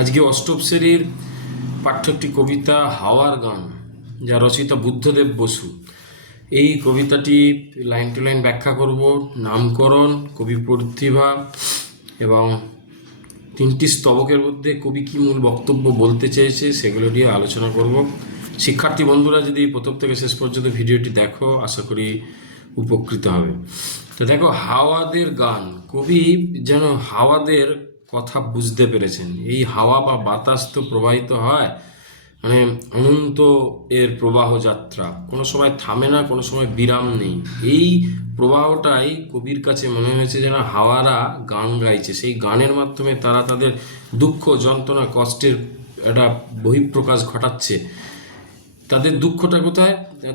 আজকে অষ্টম শ্রেণীর পাঠ্য একটি কবিতা হাওয়ার গান, যা রচয়িতা বুদ্ধদেব বসু। এই কবিতাটি লাইন টু লাইন ব্যাখ্যা করব, নামকরণ, কবি প্রতিভা এবং তিনটি স্তবকের মধ্যে কবি কী মূল বক্তব্য বলতে চেয়েছে সেগুলো নিয়ে আলোচনা করব। শিক্ষার্থী বন্ধুরা যদি প্রথম থেকে শেষ পর্যন্ত ভিডিওটি দেখো, আশা করি উপকৃত হবে। তো দেখো, হাওয়াদের গান, কবি যেন হাওয়াদের কথা বুঝতে পেরেছেন। এই হাওয়া বা বাতাস তো প্রবাহিত হয়, মানে অনন্ত এর প্রবাহ যাত্রা, কোনো সময় থামে না, কোনো সময় বিরাম নেই। এই প্রবাহটাই কবির কাছে মনে হয়েছে যেন হাওয়ারা গান গাইছে। সেই গানের মাধ্যমে তারা তাদের দুঃখ, যন্ত্রণা, কষ্টের একটা বহিঃপ্রকাশ ঘটাচ্ছে। তাদের দুঃখটা কোথায়?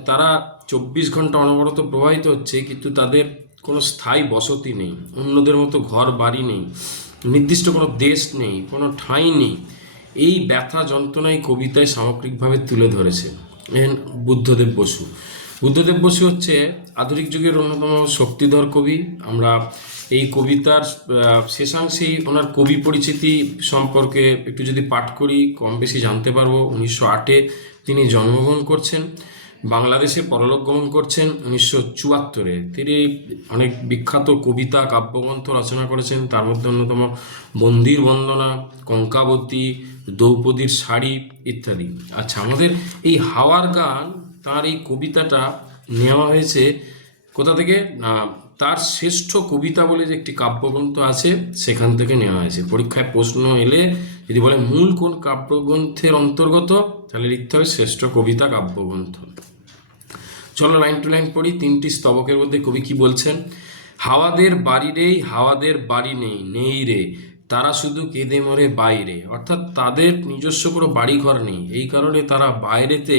তারা 24 ঘন্টা অনবরত প্রবাহিত হচ্ছে, কিন্তু তাদের কোনো স্থায়ী বসতি নেই, অন্যদের মতো ঘর বাড়ি নেই, নির্দিষ্ট কোনো দেশ নেই, কোনো ঠাঁই নেই। এই ব্যথা যন্ত্রণাই কবিতায় সামগ্রিকভাবে তুলে ধরেছে বুদ্ধদেব বসু। বুদ্ধদেব বসু হচ্ছে আধুনিক যুগের অন্যতম শক্তিধর কবি। আমরা এই কবিতার শেষাংশেই ওনার কবি পরিচিতি সম্পর্কে একটু যদি পাঠ করি, কম বেশি জানতে পারবো। 1908-এ তিনি জন্মগ্রহণ করছেন, বাংলাদেশে পরলোক গমন করছেন 1974-এ। তিনি অনেক বিখ্যাত কবিতা, কাব্যগ্রন্থ রচনা করেছেন, তার মধ্যে অন্যতম বন্দির বন্দনা, কঙ্কাবতী, দ্রৌপদীর শাড়ি ইত্যাদি। আচ্ছা, আমাদের এই হাওয়ার গান, তার এই কবিতাটা নেওয়া হয়েছে কোথা থেকে? না, তার শ্রেষ্ঠ কবিতা বলে যে একটি কাব্যগ্রন্থ আছে, সেখান থেকে নেওয়া হয়েছে। পরীক্ষায় প্রশ্ন এলে যদি বলে মূল কোন কাব্যগ্রন্থের অন্তর্গত, তাহলে লিখতে হবে শ্রেষ্ঠ কবিতা কাব্যগ্রন্থ। চলো লাইন টু লাইন পড়ি। তিনটি স্তবকের মধ্যে কবি কি বলছেন? হাওয়াদের বাড়ি রে, হাওয়াদের বাড়ি নেই, নেই রে, তারা শুধু কেঁদে মরে বাইরে। অর্থাৎ তাদের নিজস্ব কোনো বাড়িঘর নেই, এই কারণে তারা বাইরেতে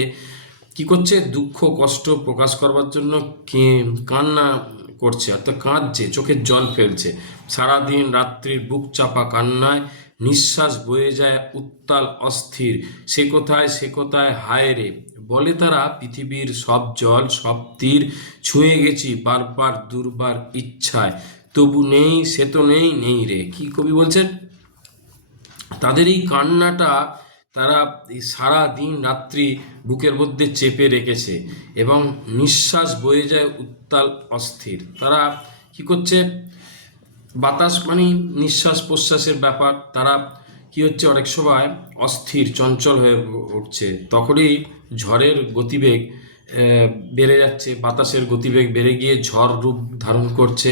কি করছে? দুঃখ কষ্ট প্রকাশ করবার জন্য কান্না করছে, অর্থাৎ কাঁদছে, চোখের জল ফেলছে। সারাদিন রাত্রির বুক চাপা কান্নায় নিঃশ্বাস বয়ে যায় উত্তাল অস্থির। সে কোথায়, সে কোথায়, হায় রে, বলে তারা পৃথিবীর সব জল, সব তীর ছুঁয়ে গেছি বারবার দুর্বার ইচ্ছায়, তবু নেই, সে তো নেই, নেই রে। কি কবি বলছেন? তাদের এই কান্নাটা তারা সারা দিন রাত্রি বুকের মধ্যে চেপে রেখেছে এবং নিঃশ্বাস বয়ে যায় উত্তাল অস্থির। তারা কি করছে? বাতাস মানে নিঃশ্বাস প্রশ্বাসের ব্যাপার। তারা কি হচ্ছে? অনেক সময় অস্থির, চঞ্চল হয়ে উঠছে। তখনই ঝড়ের গতিবেগ বেড়ে যাচ্ছে, বাতাসের গতিবেগ বেড়ে গিয়ে ঝড় রূপ ধারণ করছে।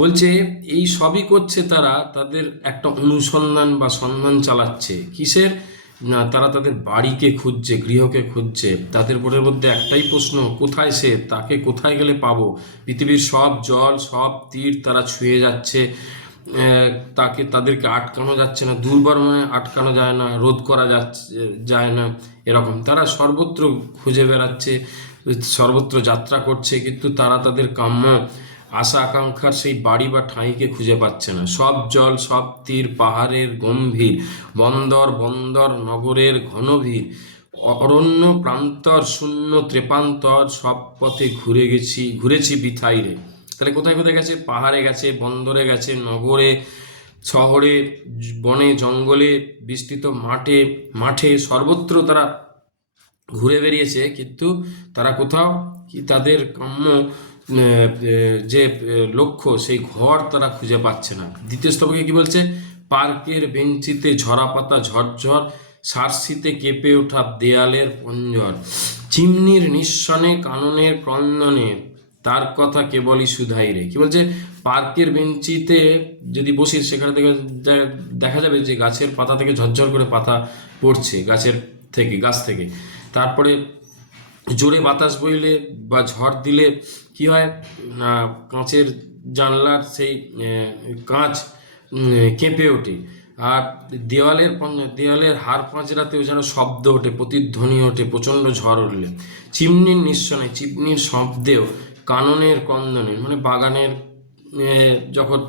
বলছে এই সবই করছে তারা তাদের একটা অনুসন্ধান বা সন্ধান চালাচ্ছে। কিসের? না, তারা তাদের বাড়িকে খুঁজছে, গৃহকে খুঁজছে। তাদের মনের মধ্যে একটাই প্রশ্ন, কোথায় সে? তাকে কোথায় গেলে পাবো? পৃথিবীর সব জল, সব তীর তারা ছুঁয়ে যাচ্ছে, তাদেরকে আটকানো যাচ্ছে না, দুর্বার মনে আটকানো যায় না, রোধ করা যায় না। এরকম তারা সর্বত্র খুঁজে বেড়াচ্ছে, সর্বত্র যাত্রা করছে, কিন্তু তারা তাদের কাম্য আশা আকাঙ্ক্ষার সেই বাড়ি বা ঠাঁইকে খুঁজে পাচ্ছে না। সব জল, সব তীর, পাহাড়ের গম্ভীর, বন্দর বন্দর নগরের ঘনভীর, অরণ্য প্রান্তর শূন্য ত্রেপান্তর, সব পথে ঘুরেছি বিথাই রে। তাহলে কোথায় কোথায় গেছে? পাহাড়ে গেছে, বন্দরে গেছে, নগরে, শহরে, বনে, জঙ্গলে, বিস্তৃত মাঠে মাঠে, সর্বত্র তারা ঘুরে বেরিয়েছে, কিন্তু তারা কোথাও কি তাদের কাম্য যে লক্ষ্য, সেই ঘর তারা খুঁজে পাচ্ছে না। দ্বিতীয় স্তবকে কি বলছে? পার্কের বেঞ্চিতে ঝরা পাতা ঝরঝর, সার্সিতে কেঁপে ওঠা দেয়ালের পঞ্জর, চিমনির নিঃসনে কাননের ক্রন্দনে, তার কথা কেবলই শুধাই রে। কি বলছে? পার্কের বেঞ্চিতে যদি বসি, সেখানে থেকে দেখা যাবে যে গাছের পাতা থেকে ঝরঝর করে পাতা পড়ছে, গাছ থেকে। তারপরে জোরে বাতাস বইলে বা ঝড় দিলে কি হয় না, কাঁচের জানলার সেই কাঁচ কেঁপে ওঠে। আর দেওয়ালের হাড় পাঁজরাতেও যেন শব্দ ওঠে, প্রতিধ্বনি ওঠে প্রচণ্ড ঝড় উঠলে। চিমনির নিঃসনে, চিমনির শব্দেও, কাননের ক্রন্দনে, মানে বাগানের যখন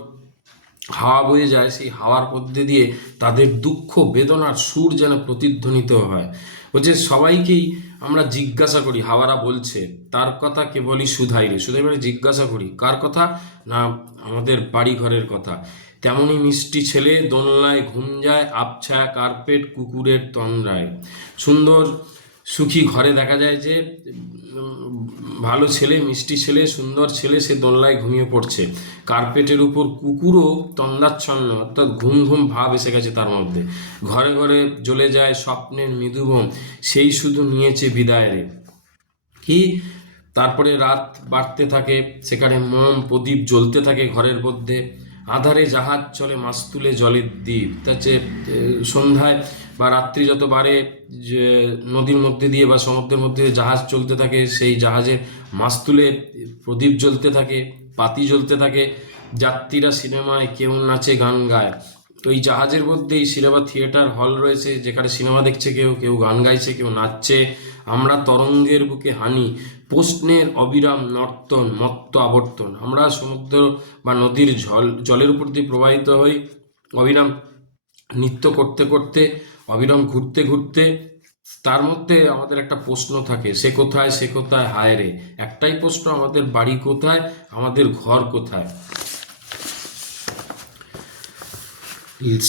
হাওয়া বয়ে যায়, সেই হাওয়ার মধ্যে দিয়ে তাদের দুঃখ বেদনার সুর যেন প্রতিধ্বনিত হয়। বলছে সবাইকেই আমরা জিজ্ঞাসা করি, হাওয়ারা বলছে, তার কথা কেবলই শুধাই রে। শুধাই মানে জিজ্ঞাসা করি, কার কথা? না, আমাদের বাড়ি ঘরের কথা। তেমনই মিষ্টি ছেলে দোলনায় ঘুম যায়, আবছায়া কার্পেট কুকুরের তন্দ্রায়। সুন্দর সুখী ঘরে দেখা যায় যে ভালো ছেলে, মিষ্টি ছেলে, সুন্দর ছেলে, সে দোলনায় ঘুমিয়ে পড়ছে। কার্পেটের উপর কুকুরও তন্দ্রাচ্ছন্ন, অর্থাৎ ঘুম ঘুম ভাব এসে গেছে তার মধ্যে। ঘরে ঘরে জ্বলে যায় স্বপ্নের মৃদুভোম, সেই শুধু নিয়েছে বিদায় রে। কি তারপরে রাত বাড়তে থাকে, সেখানে মোম প্রদীপ জ্বলতে থাকে ঘরের মধ্যে। আধারে জাহাজ চলে মাস্তুলে জলের দ্বীপ। তাছে সন্ধ্যায় বা রাত্রি যত বাড়ে, যে নদীর মধ্যে দিয়ে বা সমুদ্রের মধ্যে দিয়ে জাহাজ চলতে থাকে, সেই জাহাজের মাস্তুলে প্রদীপ জ্বলতে থাকে, বাতি জ্বলতে থাকে। যাত্রীরা সিনেমায় কেউ নাচে গান গায়। তো এই জাহাজের মধ্যেই সিনেমা থিয়েটার হল রয়েছে, যেখানে সিনেমা দেখছে কেউ, কেউ গান গাইছে, কেউ নাচছে। আমরা তরঙ্গের বুকে হানি, প্রশ্নের অবিরাম নর্তন, মত্ত আবর্তন। আমরা সমুদ্র বা নদীর জলের উপর দিয়ে প্রবাহিত হই, অবিরাম নৃত্য করতে করতে, অবিরাম ঘুরতে ঘুরতে। তার মধ্যে আমাদের একটা প্রশ্ন থাকে, সে কোথায়, সে কোথায়, হায় রে। একটাই প্রশ্ন, আমাদের বাড়ি কোথায়, আমাদের ঘর কোথায়।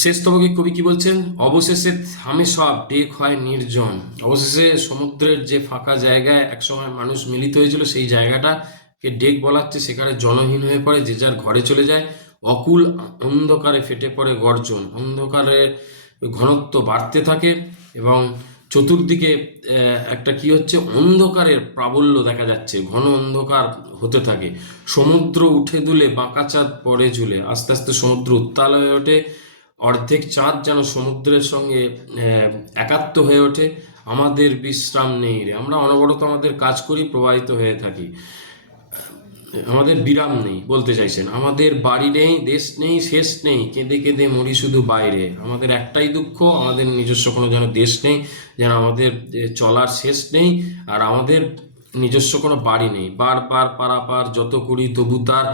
শেষ তবকে কবি কি বলছেন? অবশেষে থামে সব, ডেক হয় নির্জন। অবশেষে সমুদ্রের যে ফাঁকা জায়গায় একসময় মানুষ মিলিত হয়েছিল, সেই জায়গাটাকে ডেক বলা হচ্ছে। সেখানে জনহীন হয়ে পড়ে, যে যার ঘরে চলে যায়। অকুল অন্ধকারে ফেটে পড়ে গর্জন, অন্ধকারের ঘনত্ব বাড়তে থাকে এবং চতুর্দিকে একটা কি হচ্ছে, অন্ধকারের প্রাবল্য দেখা যাচ্ছে, ঘন অন্ধকার হতে থাকে। সমুদ্র উঠে দুলে, বাঁকা চাঁদ পড়ে ঝুলে। আস্তে আস্তে সমুদ্র উত্তাল হয়ে ওঠে, অর্ধেক চাঁদ যেন সমুদ্রের সঙ্গে একাত্ম হয়ে ওঠে। আমাদের বিশ্রাম নেই রে, আমরা অনবরত আমাদের কাজ করি, প্রবাহিত হয়ে থাকি, আমাদের বিরাম নেই। বলতে চাইছেন আমাদের বাড়ি নেই, দেশ নেই, শেষ নেই, কেঁদে কেঁদে মরি শুধু বাইরে। আমাদের একটাই দুঃখ, আমাদের নিজস্ব কোনো যেন দেশ নেই, যেন আমাদের চলার শেষ নেই, আর আমাদের নিজস্ব কোনো বাড়ি নেই। বারবার পারাপার যত করি তবু তার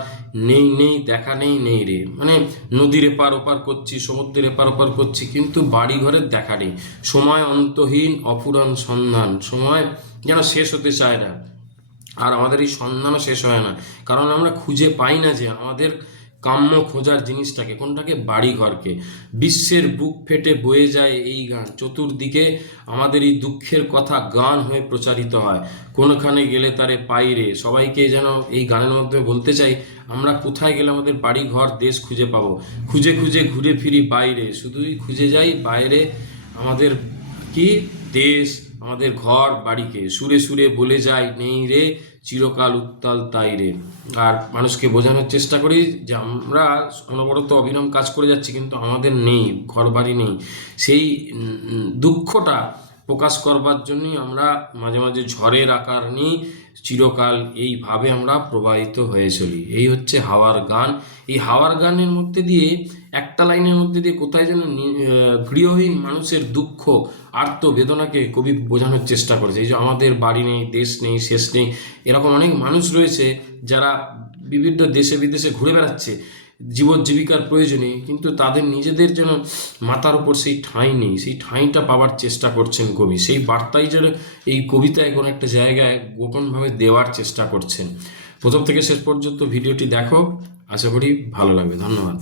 নেই নেই দেখা নেই, নেই রে। মানে নদীর এপার ওপার করছি, সমুদ্রের এপার ওপার করছি, কিন্তু বাড়ি ঘরের দেখা নেই। সময় অন্তহীন অফুরান সন্ধান, সময় যেন শেষ হতে চায় না, আর আমাদের এই সন্ধানও শেষ হয় না। কারণ আমরা খুঁজে পাই না যে আমাদের কাম্য খোঁজার জিনিসটাকে, কোনটাকে, বাড়ি ঘরকে। বিশ্বের বুক ফেটে বয়ে যায় এই গান, চতুর্দিকে আমাদের এই দুঃখের কথা গান হয়ে প্রচারিত হয়। কোনখানে গেলে তারে পাই রে। সবাইকে যেন এই গানের মধ্যে বলতে চাই, আমরা কোথায় গেলে আমাদের বাড়ি ঘর দেশ খুঁজে পাবো। খুঁজে খুঁজে ঘুরে ফিরি বাইরে, শুধুই খুঁজে যাই বাইরে আমাদের কি দেশ, আমাদের ঘর বাড়িকে। সুরে সুরে বলে যায় নেই রে, চিরকাল উত্তাল তাই রে। আর মানুষকে বোঝানোর চেষ্টা করি যে আমরা অনবরত অবিরাম কাজ করে যাচ্ছি, কিন্তু আমাদের নেই, ঘর বাড়ি নেই। সেই দুঃখটা প্রকাশ করবার জন্যই আমরা মাঝে মাঝে ঝড়ের আকার নিই, চিরকাল এইভাবে আমরা প্রবাহিত হয়ে চলি। এই হচ্ছে হাওয়ার গান। এই হাওয়ার গানের মধ্যে দিয়ে, একটা লাইনের মধ্যে দিয়ে কোথায় যেন গৃহহীন মানুষের দুঃখ, আর্ত বেদনাকে কবি বোঝানোর চেষ্টা করেছে। এই যে আমাদের বাড়ি নেই, দেশ নেই, শেষ নেই, এরকম অনেক মানুষ রয়েছে যারা বিভিন্ন দেশে বিদেশে ঘুরে বেড়াচ্ছে জীবজ্জীবিকার প্রয়োজনে, কিন্তু তাদের নিজেদের যেন মাথার উপর সেই ঠাঁই নেই। সেই ঠাঁইটা পাওয়ার চেষ্টা করছেন কবি, সেই বার্তাই যেন এই কবিতায় কোনো একটা জায়গায় গোপনভাবে দেওয়ার চেষ্টা করছেন। প্রথম থেকে শেষ পর্যন্ত ভিডিওটি দেখো, আশা করি ভালো লাগবে। ধন্যবাদ।